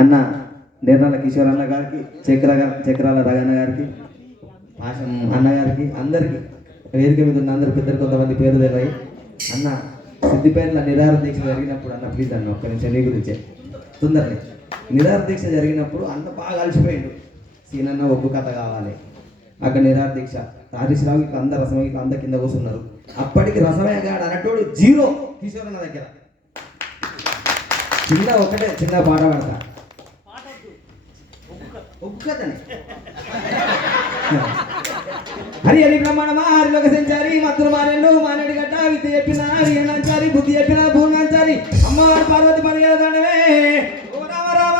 అన్న నిర్మల కిషోర్ అన్న గారికి, చక్రాల రగన్న గారికి, ఆశం అన్న గారికి, అందరికి వేదిక మీద ఉన్న అందరికి ఇద్దరు కొంతమంది పేరు తెలివాయి. అన్న సిద్దిపేటలో నిరాహార దీక్ష జరిగినప్పుడు అన్న ప్లీజ్ అన్న ఒక్క నిమిషం నీ గురించే తొందరనే నిరాహార దీక్ష జరిగినప్పుడు అంత బాగా కలిసిపోయిండు. సీనన్న ఒగ్గు కథ కావాలి అక్కడ నిరాహార దీక్ష హరీష్ రావు ఇట్లా అందరు రసమయ్య ఇట్లా అందరు కింద కూర్చున్నారు. అప్పటికి రసమయ్య గాడు అన్నట్టు జీరో కిషోర్ అన్న దగ్గర ఒకటే చిన్న పాట పాడతా ఒగ్గు కథని హరి హరి బ్రహ్మాండమా హరిలోక సంచారి మత్తులు మారెండు మానేడు గడ్డ విద్య చెప్పిన హరిచారి బుద్ధి చెప్పిన భూమించారి అమ్మవారి పార్వతి పదిహేను దండవే ఓ రామ రామ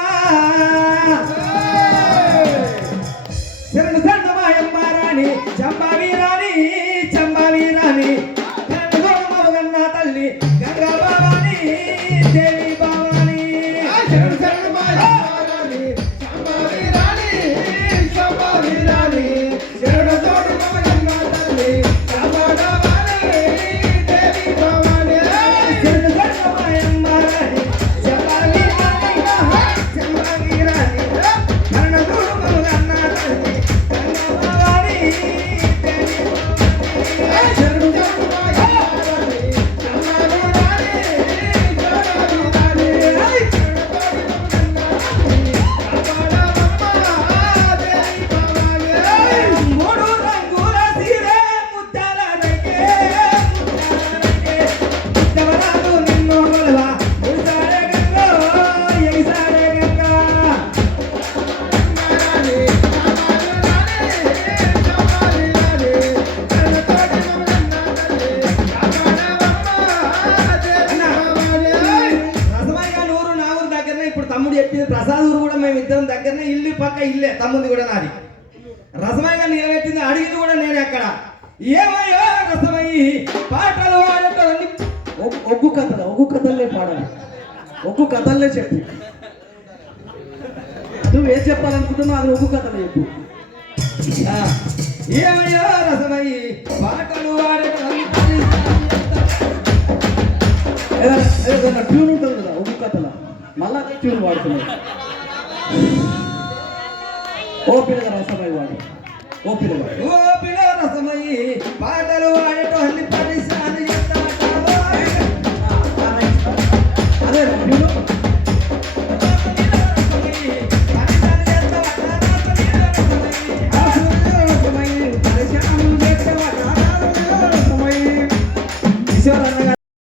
శరణు శరణమాయమ్మారాణి చంబావీరాణి చంబావీరాణి గన్న తల్లి గంగా భవాని దేవి భవాని శరణు శరణమాయమ్మారాణి చంబావీరాణి చంబావీరాని శరణు శరణమాయమ్మ తల్లి గంగా భవాని దేవి భవాని శరణు శరణమాయమ్మారాణి చంబావీరాని చంబావీరాని శరణు శరణమగన్న తల్లి గంగా భవాని దేవి శరణు ప్రసాద్ ఊరు కూడా మేము ఇద్దరం దగ్గరనే ఇల్లు పక్క ఇల్లే తమ్ముంది కూడా నాది. రసమయ్య నిలబెట్టింది అడిగింది కూడా నేను ఎక్కడ ఏమయ్యో రసమయ్యి పాటలు పాడటం ఒగ్గు కథలే పాడాలి ఒగ్గు కథలే చెప్పు నువ్వు ఏం చెప్పాలనుకుంటున్నావు అది ఒగ్గు కథలే చెప్పు. ఏమయ్యో రసమయ్యి పాటలు పాడటం ట్యూన్ ఉంటుంది కదా ఒగ్గు కథల మళ్ళా ట్యూన్ వాడుతున్నాడు ఓ పిల్లల రసమయ్య వాడు ఓ పిల్ల రసమయ్యి పాటలు వాడటం